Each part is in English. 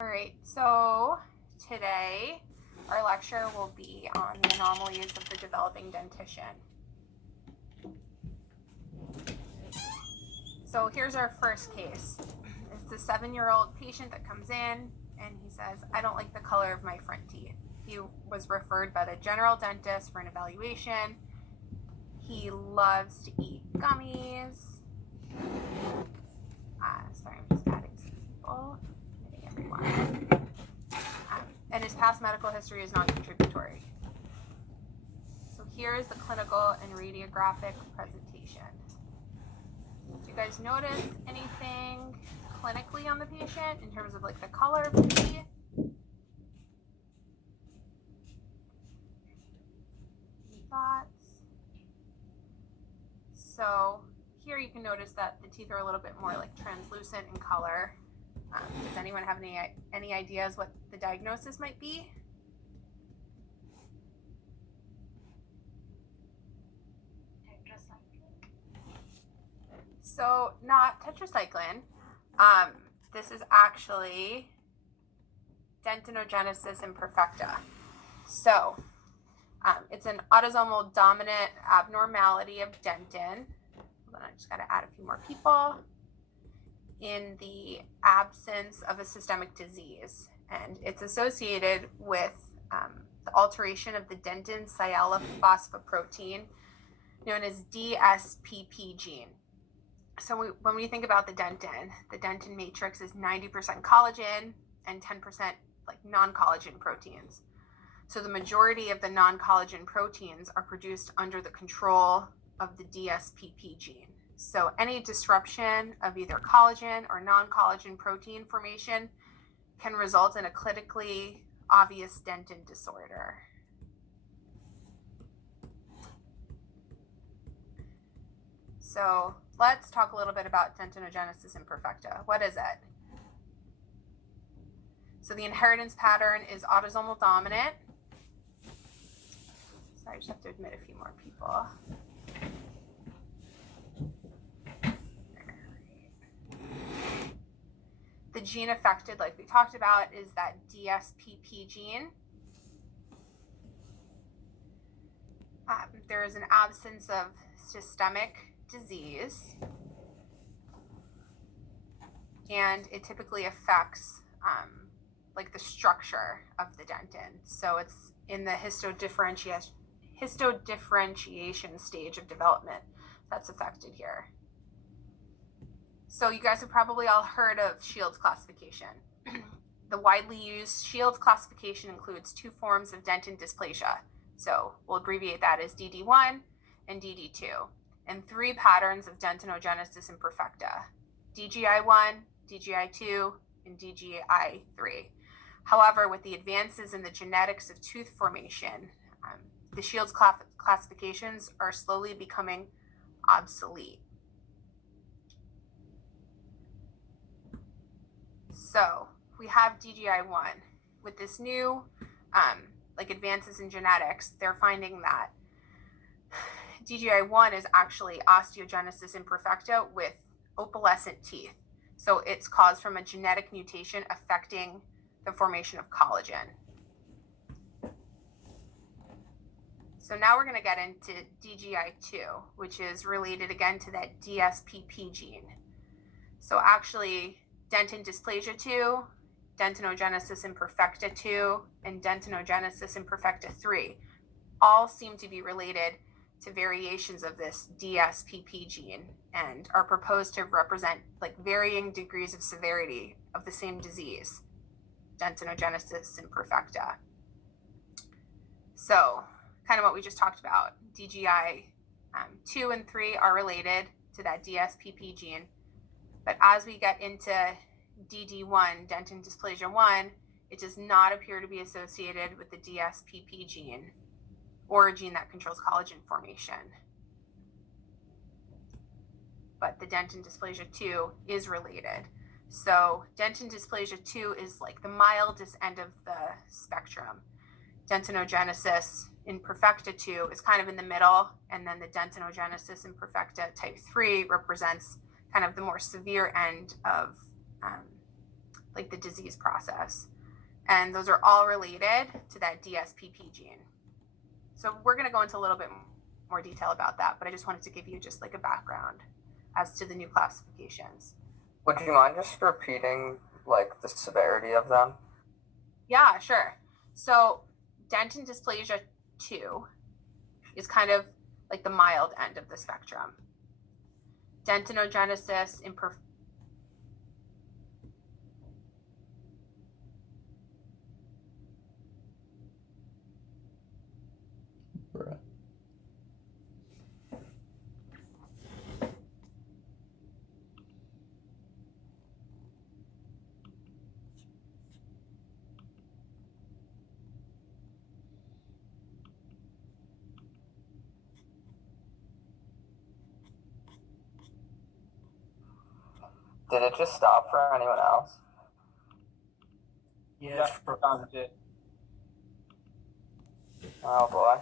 All right, so today our lecture will be on the anomalies of the developing dentition. So here's our first case. It's a 7-year-old patient that comes in and he says, I don't like the color of my front teeth. He was referred by the general dentist for an evaluation. He loves to eat gummies. Sorry, I'm just adding some people. Hitting everyone. And his past medical history is non-contributory. So here is the clinical and radiographic presentation. Do you guys notice anything clinically on the patient in terms of like the color of the teeth? Any thoughts? So here you can notice that the teeth are a little bit more like translucent in color. Does anyone have any ideas what the diagnosis might be? So not tetracycline. This is actually dentinogenesis imperfecta. So it's an autosomal dominant abnormality of dentin. Hold on, I just got to add a few more people. In the absence of a systemic disease, and it's associated with the alteration of the dentin sialophosphoprotein known as DSPP gene. So when we think about the dentin matrix is 90% collagen and 10% like non-collagen proteins. So the majority of the non-collagen proteins are produced under the control of the DSPP gene. So any disruption of either collagen or non-collagen protein formation can result in a clinically obvious dentin disorder. So let's talk a little bit about dentinogenesis imperfecta. What is it? So the inheritance pattern is autosomal dominant. Sorry, I just have to admit a few more people. The gene affected, like we talked about, is that DSPP gene. There is an absence of systemic disease, and it typically affects like the structure of the dentin. So it's in the histodifferentiation stage of development that's affected here. So you guys have probably all heard of Shields classification. The widely used Shields classification includes 2 forms of dentin dysplasia. So we'll abbreviate that as DD1 and DD2, and 3 patterns of dentinogenesis imperfecta, DGI1, DGI2, and DGI3. However, with the advances in the genetics of tooth formation, the Shields classifications are slowly becoming obsolete. So we have DGI1. With this new advances in genetics, they're finding that DGI1 is actually osteogenesis imperfecta with opalescent teeth. So it's caused from a genetic mutation affecting the formation of collagen. So now we're going to get into DGI2, which is related again to that DSPP gene. So actually, dentin dysplasia 2, dentinogenesis imperfecta 2, and dentinogenesis imperfecta 3 all seem to be related to variations of this DSPP gene and are proposed to represent like varying degrees of severity of the same disease, dentinogenesis imperfecta. So kind of what we just talked about, DGI 2 and 3 are related to that DSPP gene. But as we get into DD1, dentin dysplasia 1, it does not appear to be associated with the DSPP gene or a gene that controls collagen formation. But the dentin dysplasia 2 is related. So dentin dysplasia 2 is like the mildest end of the spectrum. Dentinogenesis imperfecta 2 is kind of in the middle, and then the dentinogenesis imperfecta type 3 represents kind of the more severe end of like the disease process. And those are all related to that DSPP gene. So we're going to go into a little bit more detail about that, but I just wanted to give you just like a background as to the new classifications. Would you mind just repeating like the severity of them? Yeah, sure. So dentin dysplasia 2 is kind of like the mild end of the spectrum. Dentinogenesis imperfecta. Did it just stop for anyone else? Yes, for it. Oh boy.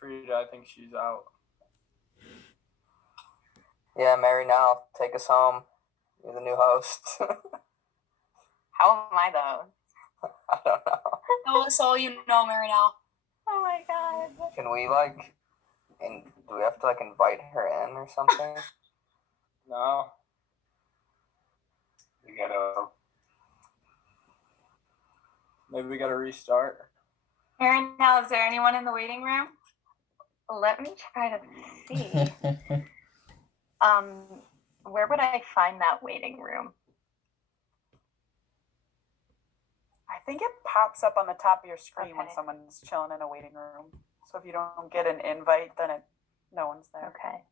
Frida, I think she's out. Yeah, Mary, now take us home. You're the new host. How am I though? I don't know. Tell us all you know, Marinelle. Oh my god. Can we like, do we have to like invite her in or something? No. Maybe we gotta restart. Marinelle, is there anyone in the waiting room? Let me try to see. Where would I find that waiting room? I think it pops up on the top of your screen when Okay. someone's chilling in a waiting room. So if you don't get an invite, then no one's there. Okay.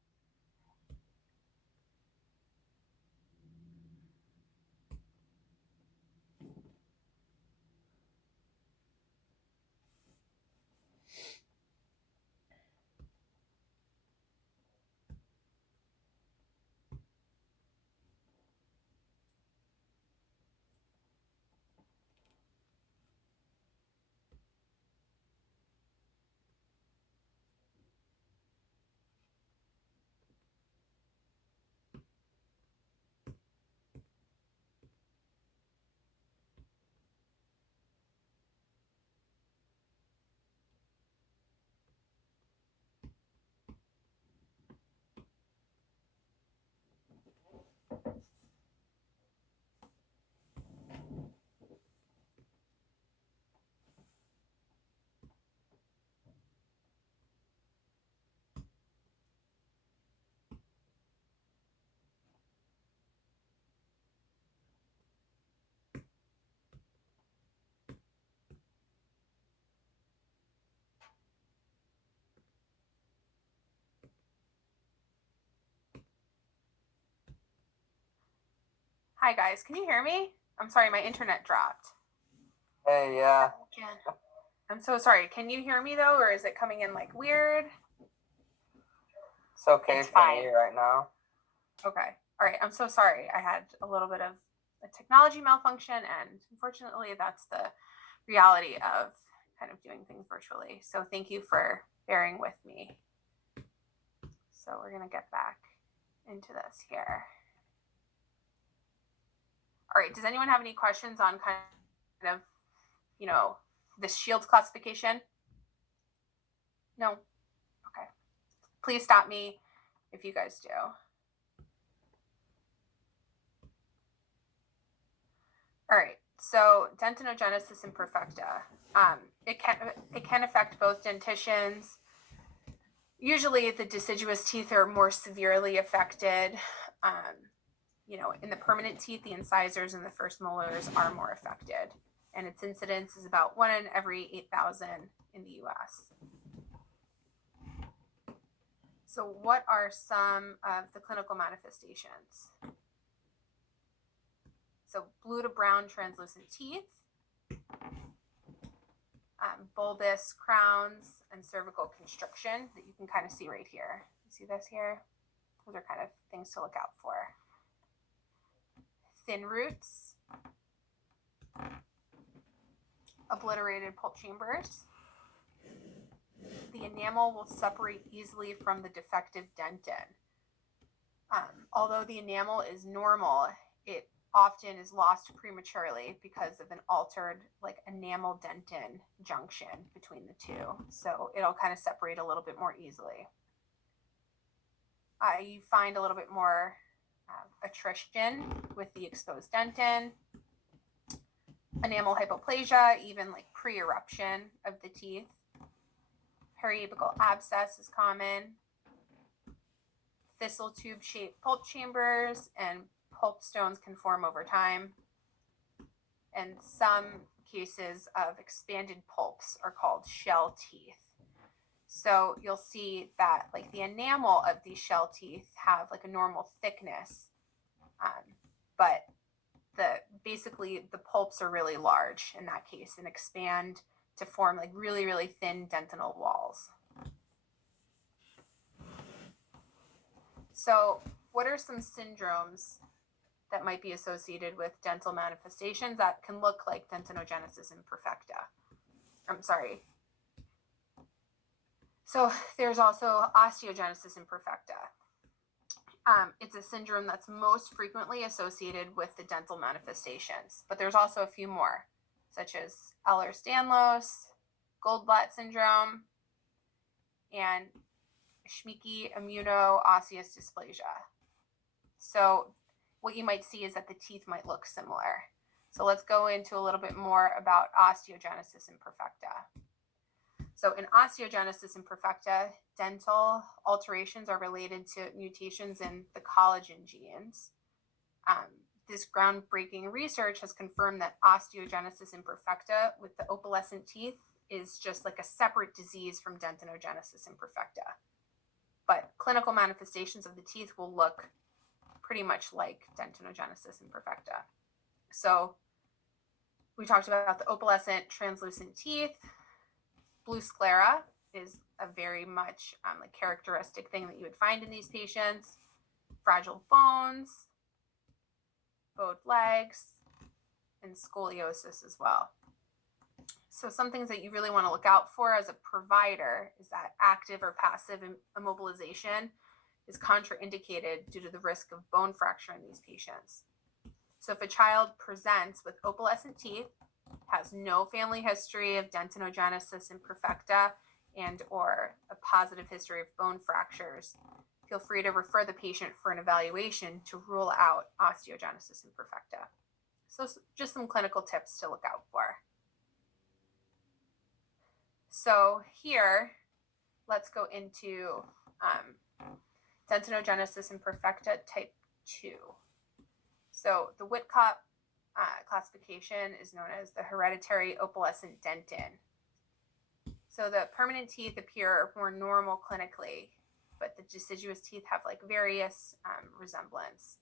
Hi guys, can you hear me? I'm sorry, my internet dropped. Hey, yeah. I'm so sorry. Can you hear me though, or is it coming in like weird? It's okay It's for fine. me right now. Okay. All right. I'm so sorry. I had a little bit of a technology malfunction, and unfortunately, that's the reality of kind of doing things virtually. So thank you for bearing with me. So we're going to get back into this here. All right. Does anyone have any questions on kind of, the Shields classification? No? Okay. Please stop me if you guys do. All right, so dentinogenesis imperfecta. It can affect both dentitions. Usually, the deciduous teeth are more severely affected. In the permanent teeth, the incisors and the first molars are more affected, and its incidence is about 1 in every 8,000 in the U.S. So, what are some of the clinical manifestations? So blue to brown translucent teeth, bulbous crowns, and cervical constriction that you can kind of see right here. You see this here? Those are kind of things to look out for. Thin roots, obliterated pulp chambers. The enamel will separate easily from the defective dentin. Although the enamel is normal, it often is lost prematurely because of an altered enamel dentin junction between the two. So it'll kind of separate a little bit more easily. You find a little bit more attrition with the exposed dentin, enamel hypoplasia, even pre-eruption of the teeth. Periapical abscess is common. Thistle tube shaped pulp chambers and pulp stones can form over time. And some cases of expanded pulps are called shell teeth. So you'll see that the enamel of these shell teeth have a normal thickness, but basically the pulps are really large in that case and expand to form really, really thin dentinal walls. So what are some syndromes that might be associated with dental manifestations that can look like dentinogenesis imperfecta? I'm sorry. So there's also osteogenesis imperfecta. It's a syndrome that's most frequently associated with the dental manifestations, but there's also a few more, such as Ehlers-Danlos, Goldblatt syndrome, and Schmicke immuno-osseous dysplasia. So what you might see is that the teeth might look similar. So let's go into a little bit more about osteogenesis imperfecta. So in osteogenesis imperfecta, dental alterations are related to mutations in the collagen genes. This groundbreaking research has confirmed that osteogenesis imperfecta with the opalescent teeth is just a separate disease from dentinogenesis imperfecta. But clinical manifestations of the teeth will look pretty much like dentinogenesis imperfecta. So we talked about the opalescent translucent teeth. Blue sclera is a very much characteristic thing that you would find in these patients. Fragile bones, bowed legs, and scoliosis as well. So some things that you really want to look out for as a provider is that active or passive immobilization is contraindicated due to the risk of bone fracture in these patients. So if a child presents with opalescent teeth, has no family history of dentinogenesis imperfecta and or a positive history of bone fractures, feel free to refer the patient for an evaluation to rule out osteogenesis imperfecta. So just some clinical tips to look out for. So here, let's go into dentinogenesis imperfecta type 2. So the Whitcup classification is known as the hereditary opalescent dentin. So the permanent teeth appear more normal clinically, but the deciduous teeth have various resemblance.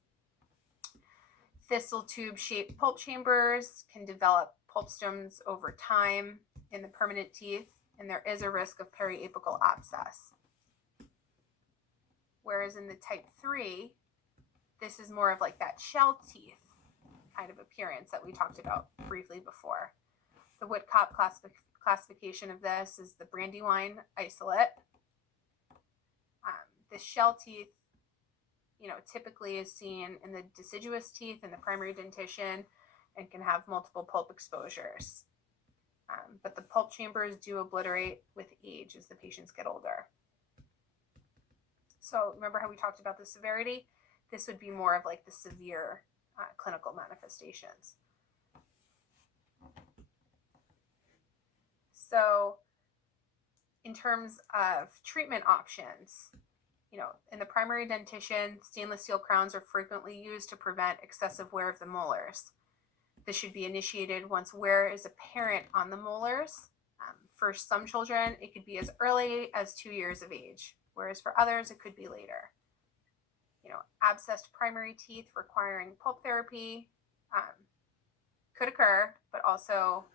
Thistle tube shaped pulp chambers can develop pulp stones over time in the permanent teeth, and there is a risk of periapical abscess. Whereas in the type 3, this is more of that shell teeth kind of appearance that we talked about briefly before. The Whitcup classification of this is the Brandywine isolate. The shell teeth, typically is seen in the deciduous teeth in the primary dentition and can have multiple pulp exposures. But the pulp chambers do obliterate with age as the patients get older. So remember how we talked about the severity? This would be more of the severe clinical manifestations. So in terms of treatment options, in the primary dentition, stainless steel crowns are frequently used to prevent excessive wear of the molars. This should be initiated once wear is apparent on the molars. For some children, it could be as early as 2 years of age, whereas for others, it could be later. Abscessed primary teeth requiring pulp therapy could occur, but also,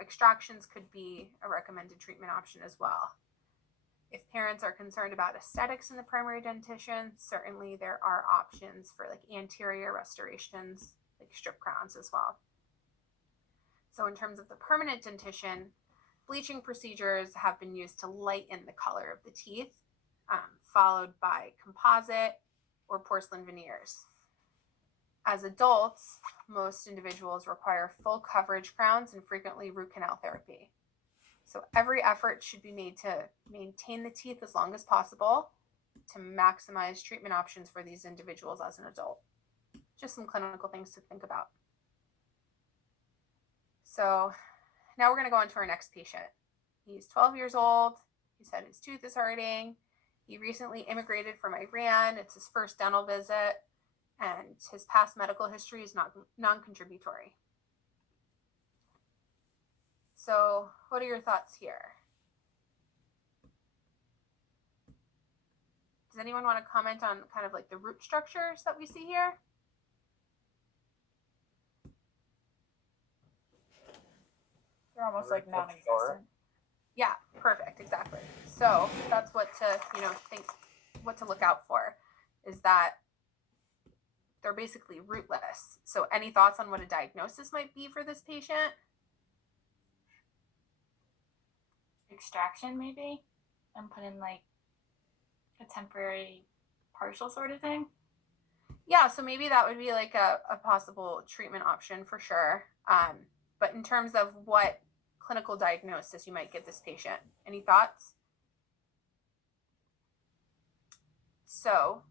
extractions could be a recommended treatment option as well. If parents are concerned about aesthetics in the primary dentition, certainly there are options for like anterior restorations, like strip crowns as well. So in terms of the permanent dentition, bleaching procedures have been used to lighten the color of the teeth, followed by composite or porcelain veneers. As adults, most individuals require full coverage crowns and frequently root canal therapy. So every effort should be made to maintain the teeth as long as possible to maximize treatment options for these individuals as an adult. Just some clinical things to think about. So now we're going to go on to our next patient. He's 12 years old. He said his tooth is hurting. He recently immigrated from Iran. It's his first dental visit, and his past medical history is non-contributory. So what are your thoughts here? Does anyone want to comment on kind of like the root structures that we see here? They're almost like Very short. non-existent. Yeah, perfect, exactly. So that's what to, think, what to look out for is that they're basically rootless. So any thoughts on what a diagnosis might be for this patient? Extraction maybe, and put in like a temporary partial sort of thing. Yeah, so maybe that would be like a possible treatment option for sure. But in terms of what clinical diagnosis you might give this patient, any thoughts? So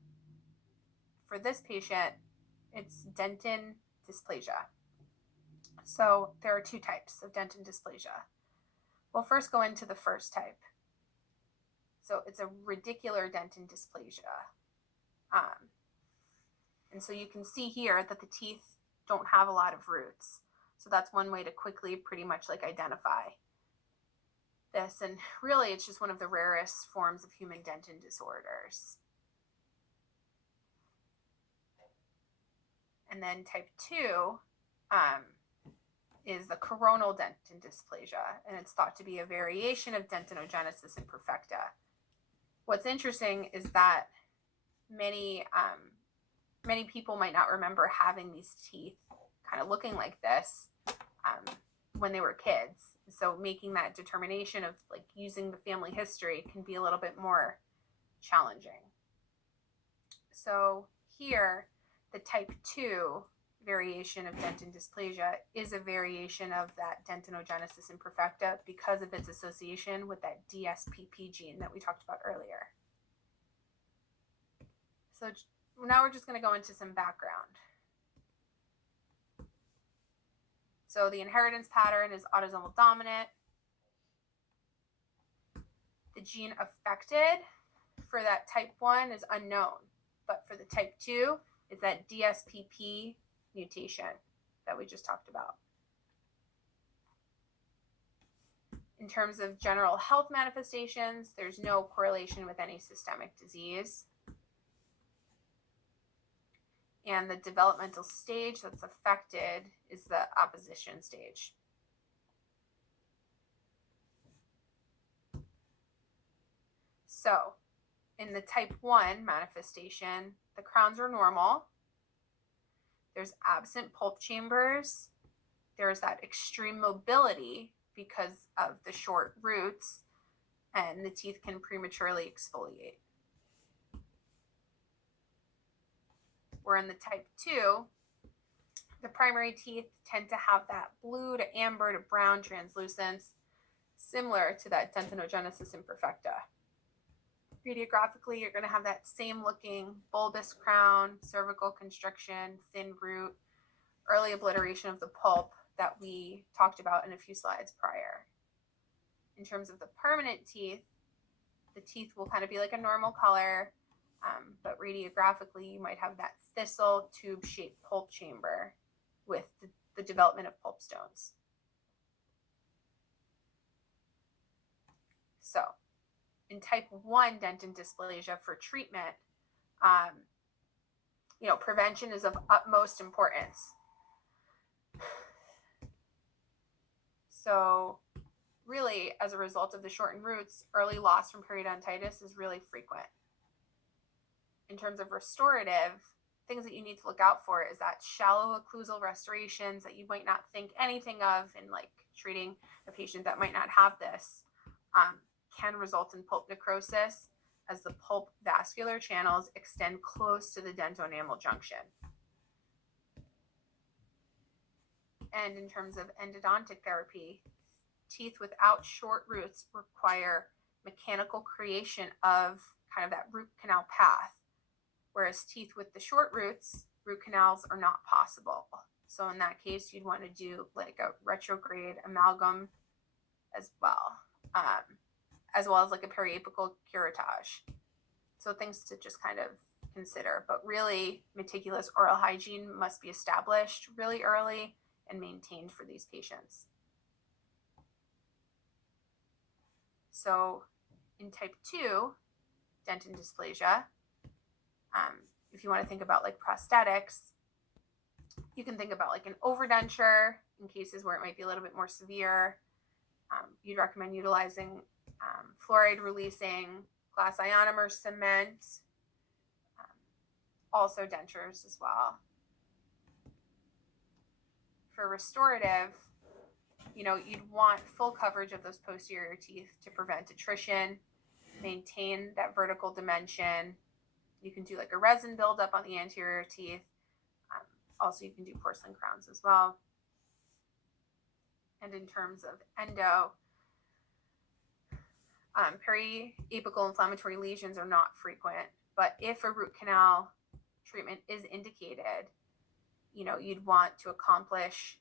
for this patient, it's dentin dysplasia. So there are two types of dentin dysplasia. We'll first go into the first type. So it's a radicular dentin dysplasia. And so you can see here that the teeth don't have a lot of roots. So that's one way to quickly pretty much like identify this. And really it's just one of the rarest forms of human dentin disorders. And then type 2 is the coronal dentin dysplasia, and it's thought to be a variation of dentinogenesis imperfecta. What's interesting is that many people might not remember having these teeth kind of looking like this when they were kids. So making that determination of like using the family history can be a little bit more challenging. So here, the type 2 variation of dentin dysplasia is a variation of that dentinogenesis imperfecta because of its association with that DSPP gene that we talked about earlier. So now we're just going to go into some background. So the inheritance pattern is autosomal dominant. The gene affected for that type 1 is unknown, but for the type 2 is that DSPP mutation that we just talked about. In terms of general health manifestations, there's no correlation with any systemic disease. And the developmental stage that's affected is the opposition stage. So, in the type 1 manifestation, the crowns are normal. There's absent pulp chambers. There's that extreme mobility because of the short roots, and the teeth can prematurely exfoliate. Where in the type 2, the primary teeth tend to have that blue to amber to brown translucence, similar to that dentinogenesis imperfecta. Radiographically, you're going to have that same looking bulbous crown, cervical constriction, thin root, early obliteration of the pulp that we talked about in a few slides prior. In terms of the permanent teeth, the teeth will kind of be like a normal color, but radiographically, you might have that thistle tube-shaped pulp chamber with the development of pulp stones. So, in type 1 dentin dysplasia for treatment, prevention is of utmost importance. as a result of the shortened roots, early loss from periodontitis is really frequent. In terms of restorative, things that you need to look out for is that shallow occlusal restorations that you might not think anything of in like treating a patient that might not have this can result in pulp necrosis as the pulp vascular channels extend close to the dentoenamel junction. And in terms of endodontic therapy, teeth without short roots require mechanical creation of kind of that root canal path, whereas teeth with the short roots, root canals are not possible. So in that case, you'd want to do like a retrograde amalgam as well as like a periapical curettage. So things to just kind of consider, but really meticulous oral hygiene must be established really early and maintained for these patients. So in type 2 dentin dysplasia, if you want to think about like prosthetics, you can think about like an overdenture in cases where it might be a little bit more severe. You'd recommend utilizing fluoride releasing glass ionomer cement, also dentures as well. For restorative, you'd want full coverage of those posterior teeth to prevent attrition, maintain that vertical dimension. You can do like a resin buildup on the anterior teeth. Also, you can do porcelain crowns as well. And in terms of endo, periapical inflammatory lesions are not frequent, but if a root canal treatment is indicated, you'd want to accomplish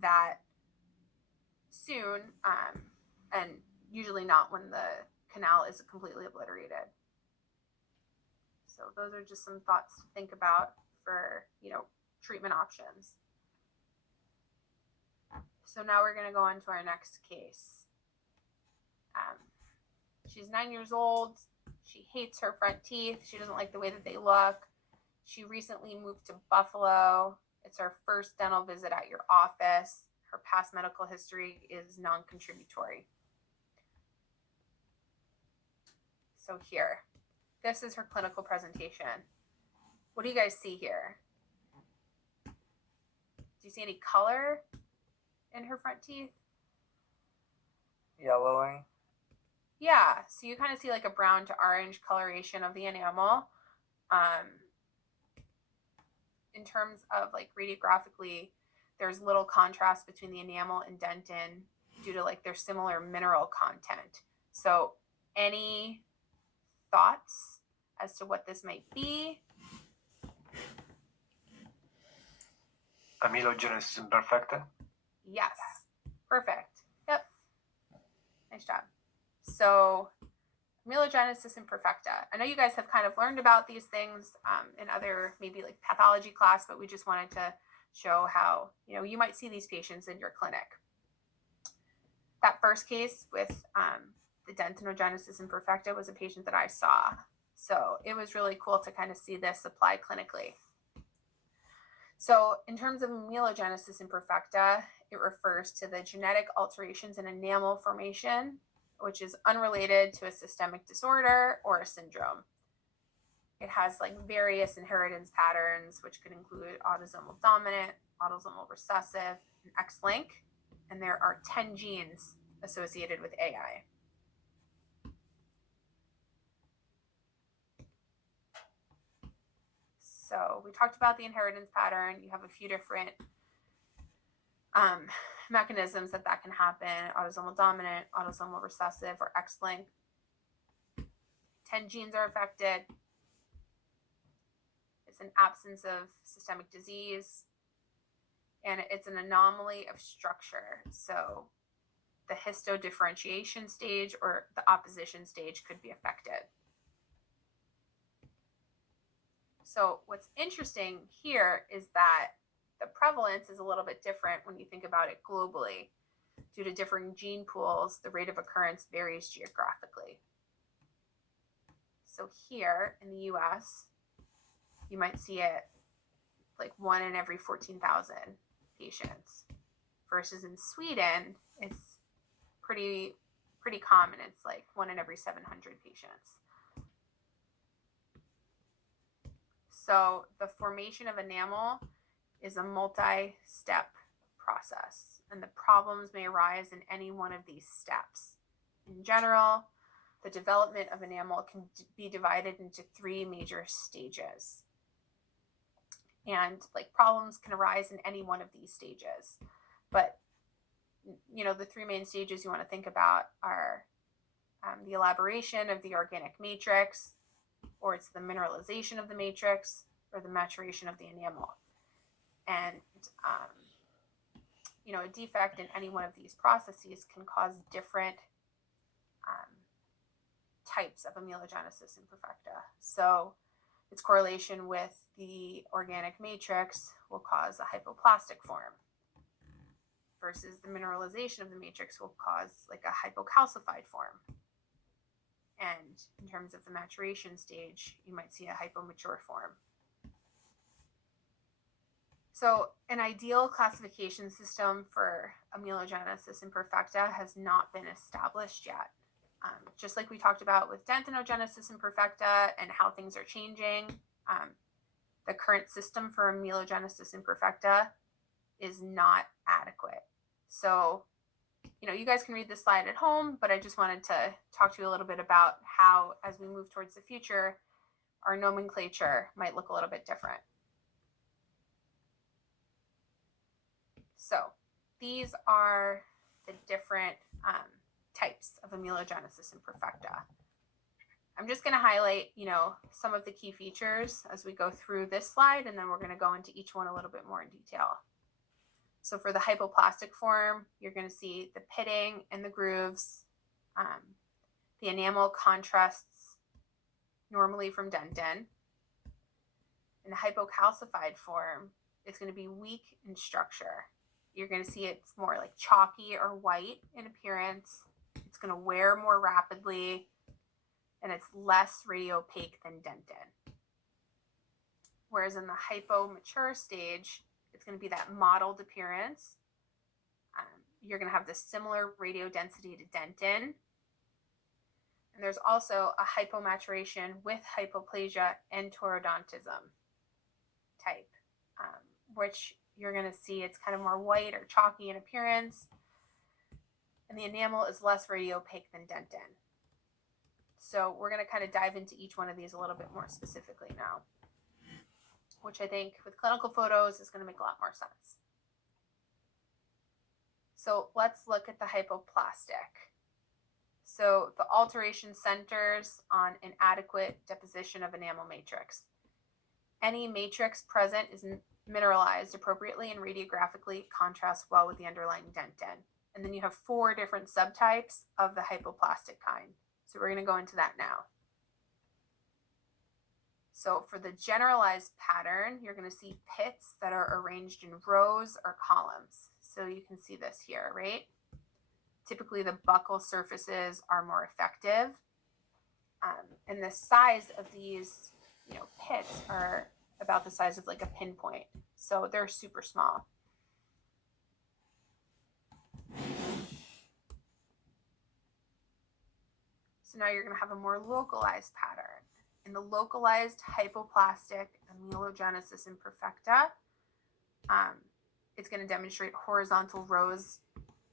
that soon, and usually not when the canal is completely obliterated. So those are just some thoughts to think about for, treatment options. So now we're going to go on to our next case. She's 9 years old. She hates her front teeth. She doesn't like the way that they look. She recently moved to Buffalo. It's her first dental visit at your office. Her past medical history is non-contributory. So here, this is her clinical presentation. What do you guys see here? Do you see any color in her front teeth? Yellowing. Yeah, so you kind of see like a brown to orange coloration of the enamel. In terms of like radiographically, there's little contrast between the enamel and dentin due to like their similar mineral content. So any thoughts as to what this might be? Amelogenesis imperfecta. Yes, perfect. Yep, nice job. So amelogenesis imperfecta. I know you guys have kind of learned about these things in other maybe like pathology class, but we just wanted to show how you might see these patients in your clinic. That first case with the dentinogenesis imperfecta was a patient that I saw. So it was really cool to kind of see this apply clinically. So in terms of amelogenesis imperfecta, it refers to the genetic alterations in enamel formation, which is unrelated to a systemic disorder or a syndrome. It has like various inheritance patterns, which could include autosomal dominant, autosomal recessive, and X-linked, and there are 10 genes associated with AI. So we talked about the inheritance pattern. You have a few different mechanisms that can happen: autosomal dominant, autosomal recessive, or X-linked. 10 genes are affected. It's an absence of systemic disease, and it's an anomaly of structure. So the histodifferentiation stage or the opposition stage could be affected. So what's interesting here is that the prevalence is a little bit different when you think about it globally. Due to differing gene pools, the rate of occurrence varies geographically. So here in the US, you might see it like 1 in every 14,000 patients, versus in Sweden, it's pretty common. It's like 1 in every 700 patients. So the formation of enamel is a multi-step process, and the problems may arise in any one of these steps. In general, the development of enamel can be divided into 3 major stages. And like problems can arise in any one of these stages. But the 3 main stages you want to think about are the elaboration of the organic matrix, or it's the mineralization of the matrix, or the maturation of the enamel. And a defect in any one of these processes can cause different types of amelogenesis imperfecta. So its correlation with the organic matrix will cause a hypoplastic form, versus the mineralization of the matrix will cause like a hypocalcified form. And in terms of the maturation stage, you might see a hypomature form. So an ideal classification system for amelogenesis imperfecta has not been established yet. Just like we talked about with dentinogenesis imperfecta and how things are changing, the current system for amelogenesis imperfecta is not adequate. So, you guys can read this slide at home, but I just wanted to talk to you a little bit about how, as we move towards the future, our nomenclature might look a little bit different. So these are the different types of amelogenesis imperfecta. I'm just going to highlight, some of the key features as we go through this slide, and then we're going to go into each one a little bit more in detail. So for the hypoplastic form, you're going to see the pitting and the grooves. The enamel contrasts normally from dentin. In the hypocalcified form, it's going to be weak in structure. You're going to see it's more like chalky or white in appearance. It's going to wear more rapidly, and it's less radiopaque than dentin. Whereas in the hypomature stage, it's going to be that mottled appearance. You're going to have the similar radiodensity to dentin. And there's also a hypomaturation with hypoplasia and taurodontism type, which you're going to see it's kind of more white or chalky in appearance. And the enamel is less radiopaque than dentin. So we're going to kind of dive into each one of these a little bit more specifically now, which I think with clinical photos is going to make a lot more sense. So let's look at the hypoplastic. So the alteration centers on inadequate deposition of enamel matrix. Any matrix present is mineralized appropriately and radiographically contrasts well with the underlying dentin. And then you have 4 different subtypes of the hypoplastic kind. So we're going to go into that now. So for the generalized pattern, you're going to see pits that are arranged in rows or columns. So you can see this here, right? Typically the buccal surfaces are more effective. And the size of these, pits are about the size of like a pinpoint. So they're super small. So now you're going to have a more localized pattern. In the localized hypoplastic amelogenesis imperfecta, it's going to demonstrate horizontal rows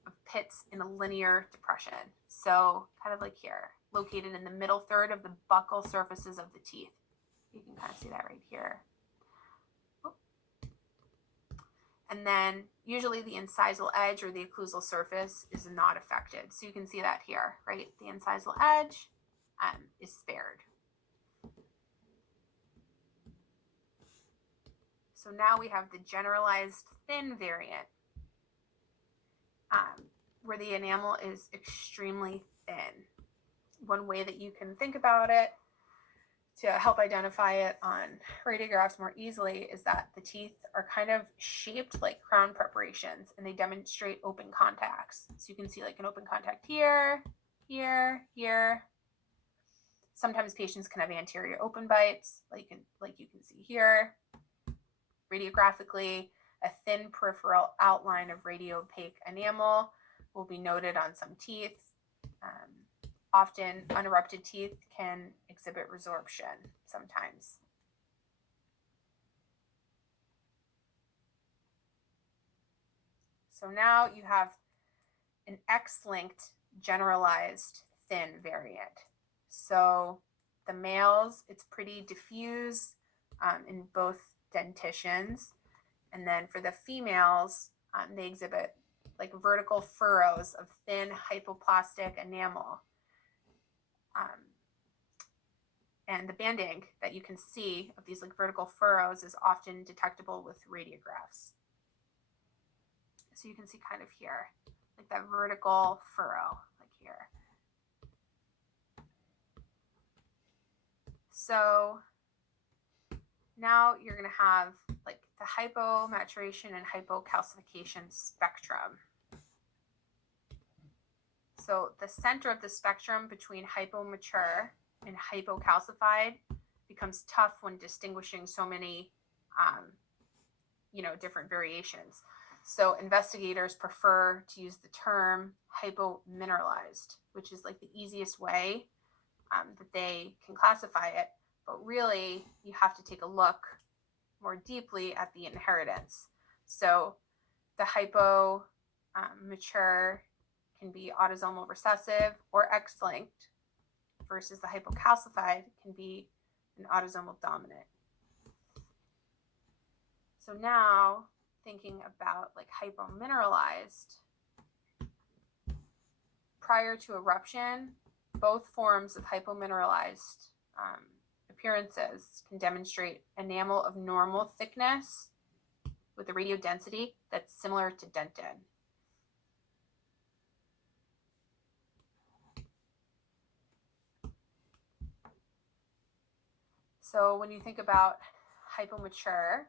of pits in a linear depression. So kind of like here, located in the middle third of the buccal surfaces of the teeth. You can kind of see that right here. And then usually the incisal edge or the occlusal surface is not affected. So you can see that here, right? The incisal edge is spared. So now we have the generalized thin variant, where the enamel is extremely thin. One way that you can think about it to help identify it on radiographs more easily is that the teeth are kind of shaped like crown preparations, and they demonstrate open contacts. So you can see like an open contact here, here, here. Sometimes patients can have anterior open bites, like you can see here. Radiographically, a thin peripheral outline of radiopaque enamel will be noted on some teeth. Often unerupted teeth can exhibit resorption sometimes. So now you have an X-linked generalized thin variant. So the males, it's pretty diffuse in both dentitions. And then for the females, they exhibit like vertical furrows of thin hypoplastic enamel. And the banding that you can see of these like vertical furrows is often detectable with radiographs. So you can see kind of here, like that vertical furrow, like here. So now you're going to have like the hypomaturation and hypocalcification spectrum. So the center of the spectrum between hypomature and hypocalcified becomes tough when distinguishing so many, different variations. So investigators prefer to use the term hypomineralized, which is like the easiest way that they can classify it. But really, you have to take a look more deeply at the inheritance. So the hypomature can be autosomal recessive or X-linked, versus the hypocalcified can be an autosomal dominant. So now thinking about like hypomineralized, prior to eruption, both forms of hypomineralized appearances can demonstrate enamel of normal thickness with a radiodensity that's similar to dentin. So when you think about hypomature,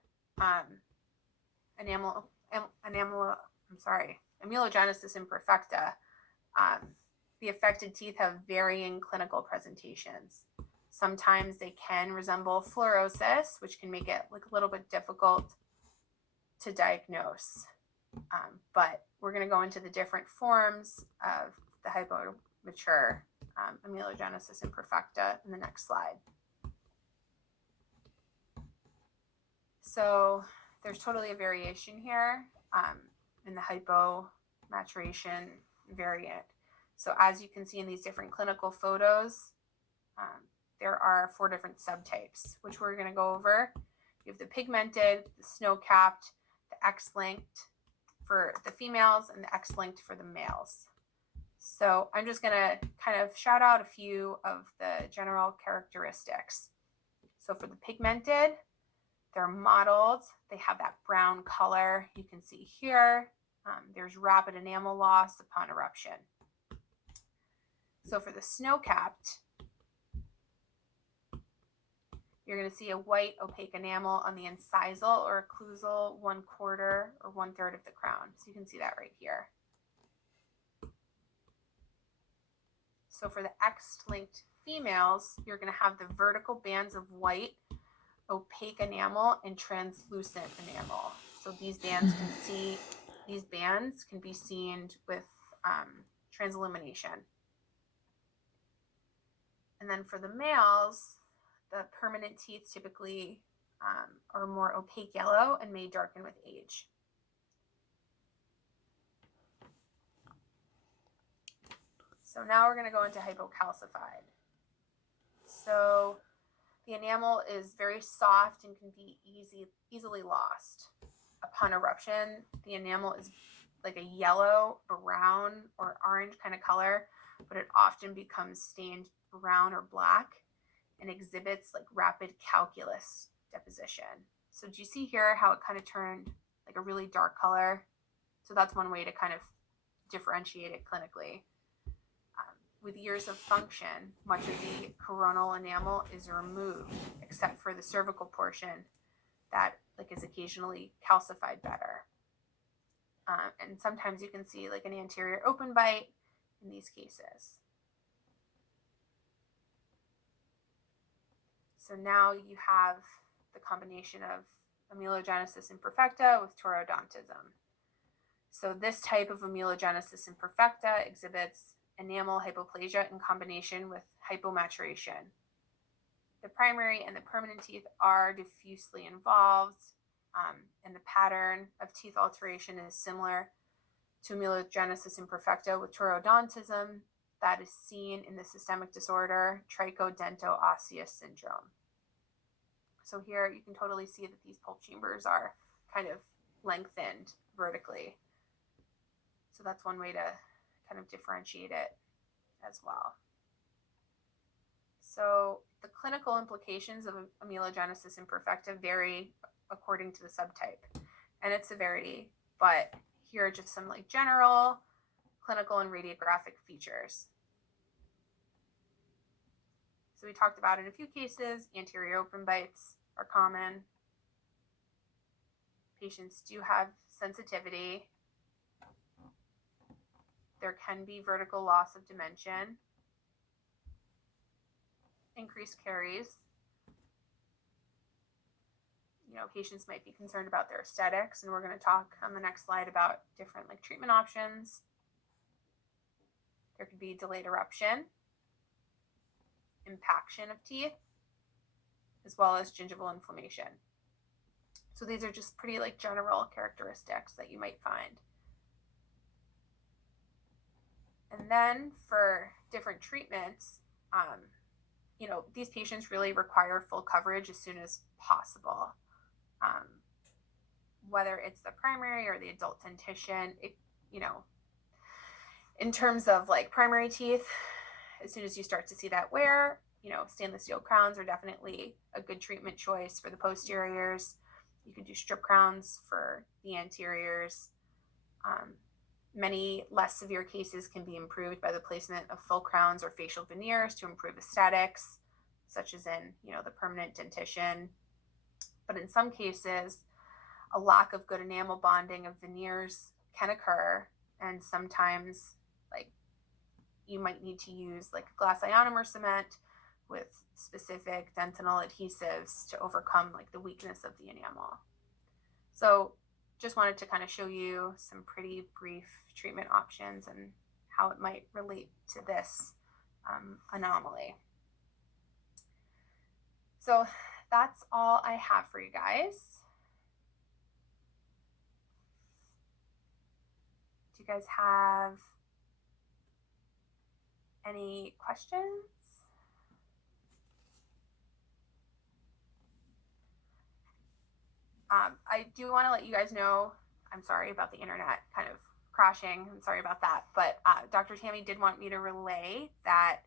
amelogenesis imperfecta, the affected teeth have varying clinical presentations. Sometimes they can resemble fluorosis, which can make it like a little bit difficult to diagnose. But we're going to go into the different forms of the hypomature amelogenesis imperfecta in the next slide. So there's totally a variation here in the hypomaturation variant. So as you can see in these different clinical photos, there are 4 different subtypes, which we're going to go over. You have the pigmented, the snow-capped, the X-linked for the females, and the X-linked for the males. So I'm just going to kind of shout out a few of the general characteristics. So for the pigmented, they're mottled. They have that brown color you can see here. There's rapid enamel loss upon eruption. So for the snow-capped, you're going to see a white opaque enamel on the incisal or occlusal 1/4 or 1/3 of the crown. So you can see that right here. So for the X-linked females, you're going to have the vertical bands of white, opaque enamel, and translucent enamel. So these bands can be seen with transillumination. And then for the males, the permanent teeth typically are more opaque yellow and may darken with age. So now we're going to go into hypocalcified. So the enamel is very soft and can be easily lost. Upon eruption, the enamel is like a yellow, brown, or orange kind of color, but it often becomes stained brown or black and exhibits like rapid calculus deposition. So do you see here how it kind of turned like a really dark color? So that's one way to kind of differentiate it clinically. With years of function, much of the coronal enamel is removed, except for the cervical portion that like is occasionally calcified better. And sometimes you can see like an anterior open bite in these cases. So now you have the combination of amelogenesis imperfecta with toroodontism. So this type of amelogenesis imperfecta exhibits enamel hypoplasia in combination with hypomaturation. The primary and the permanent teeth are diffusely involved, and the pattern of teeth alteration is similar to amelogenesis imperfecta with toroodontism that is seen in the systemic disorder trichodento-osseous syndrome. So here you can totally see that these pulp chambers are kind of lengthened vertically. So that's one way to kind of differentiate it as well. So the clinical implications of amelogenesis imperfecta vary according to the subtype and its severity, but here are just some like general clinical and radiographic features. So we talked about in a few cases, anterior open bites are common. Patients do have sensitivity. There can be vertical loss of dimension, increased caries. Patients might be concerned about their aesthetics, and we're going to talk on the next slide about different like treatment options. There could be delayed eruption, impaction of teeth, as well as gingival inflammation. So these are just pretty like general characteristics that you might find. And then for different treatments, these patients really require full coverage as soon as possible. Whether it's the primary or the adult dentition, in terms of like primary teeth, as soon as you start to see that wear, stainless steel crowns are definitely a good treatment choice for the posteriors. You can do strip crowns for the anteriors. Many less severe cases can be improved by the placement of full crowns or facial veneers to improve aesthetics, such as in, the permanent dentition. But in some cases, a lack of good enamel bonding of veneers can occur, and sometimes you might need to use like glass ionomer cement with specific dentinal adhesives to overcome like the weakness of the enamel. So just wanted to kind of show you some pretty brief treatment options and how it might relate to this anomaly. So that's all I have for you guys. Do you guys have any questions? I do want to let you guys know, I'm sorry about the internet kind of crashing. I'm sorry about that. But Dr. Tammy did want me to relay that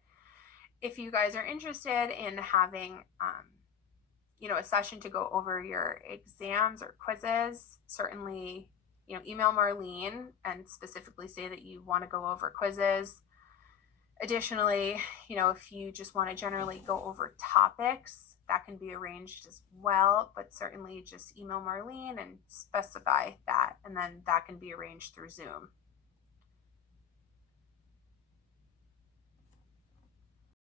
if you guys are interested in having, a session to go over your exams or quizzes, certainly, email Marlene and specifically say that you want to go over quizzes. Additionally, if you just want to generally go over topics, that can be arranged as well, but certainly just email Marlene and specify that, and then that can be arranged through Zoom.